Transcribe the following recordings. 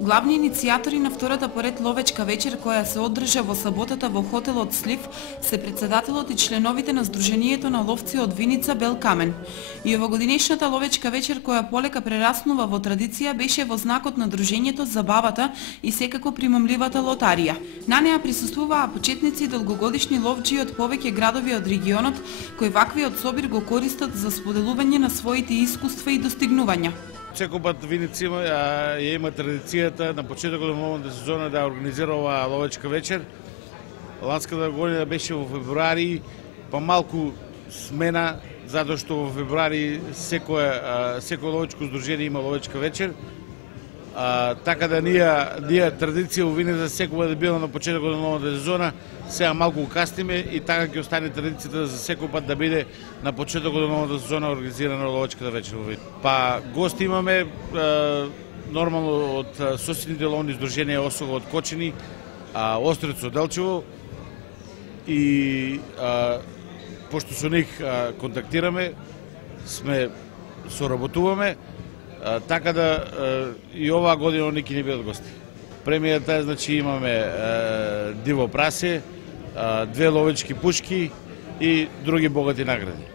Главни иницијатори на втората поред ловечка вечер која се одржа во саботата во хотелот Слив се претседателот и членовите на Сдруженијето на ловци од Виница Белкамен. И овогодинешната ловечка вечер која полека прераснува во традиција беше во знакот на дружењето, забавата и секако примамливата лотарија. На неа присуствуваа почетници и долгогодишни ловџи од повеќе градови од регионот кои ваквиот собир го користат за споделување на своите искуства и достигнувања. Секој пат Виница има традицијата на почетокот на новата сезона да организира оваа ловечка вечер. Ланската година беше во февруари, па малку смена, затоа што во февруари секој ловечко здружение има ловечка вечер. Така да ние традиција во Виница секој да била на почетокот на новата сезона, сега малку касниме и така ќе остане традицијата за секој пат да биде на почетокот на новата сезона организирана ловечката вечер во Виница. Па гости имаме нормално од соседните ловни здруженија Осово од Кочини, Острец од Делчево и пошто со нив контактираме, соработуваме, така да и оваа година они ќе ни бидат гости. Премијата е, значи, имаме диво прасе, 2 ловечки пушки и други богати награди.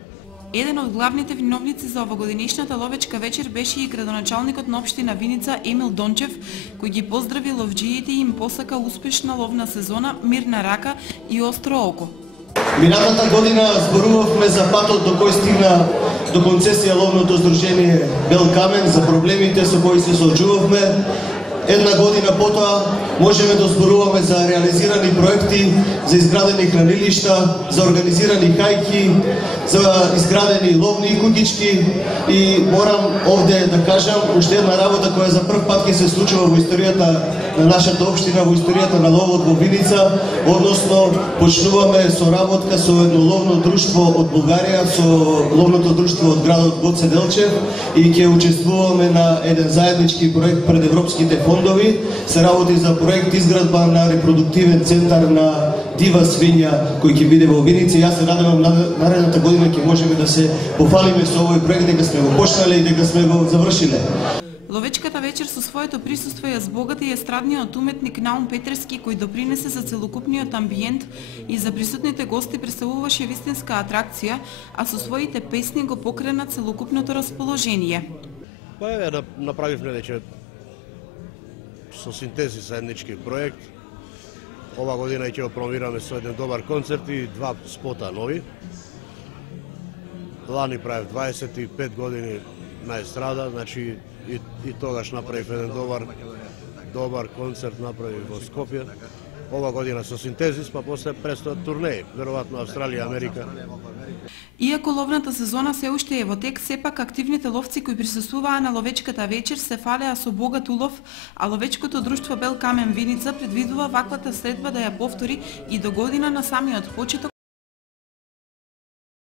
Еден од главните виновници за овогодинешната ловечка вечер беше и градоначалникот на општина Виница Емил Дончев, кој ги поздрави ловџиите и им посака успешна ловна сезона, мирна рака и остро око. Минатата година зборувавме за патот до кој стигна до концесија ловното здружение Белкамен, за проблемите со кои се соочувавме. Една година потоа можеме да зборуваме за реализирани проекти, за изградени хранилишта, за организирани хајки, за изградени ловни куќички и морам овде да кажам уште една работа која за прв пат ќе се случува во историјата на нашата општина, во историјата на ловот во Виница, односно почнуваме соработка со едно ловно друштво од Бугарија, со ловното друштво од градот Гоце Делчев и ќе учествуваме на еден заеднички проект пред европските фондови. Се работи за проект изградба на репродуктивен центар на дива свиња кој ќе биде во Виница. Јас се надевам наредната година ќе можеме да се пофалиме со овој проект, дека сме го почнале и дека сме го завршиле. Ловечката вечер со своето присуство ја збогати и естрадниот уметник Наум Петерски, кој допринесе за целокупниот амбиент и за присутните гости представуваше вистинска атракција, а со своите песни го покрена целокупното расположение. Па еве да направивме вече со синтези заеднички проект. Ова година ќе го промовираме со еден добар концерт и 2 спота нови. Лани правев 25 години на естрада, значи и тогаш направив еден добар концерт направив во Скопје. Ова година со синтезис, па после престојат турнеи, веројатно Австралија, Америка. Иако ловната сезона се уште е во тек, сепак активните ловци кои присуствуваа на ловечката вечер се фалеа со богат улов, а ловечкото друштво Белкамен Виница предвидува ваквата средба да ја повтори и до година на самиот почеток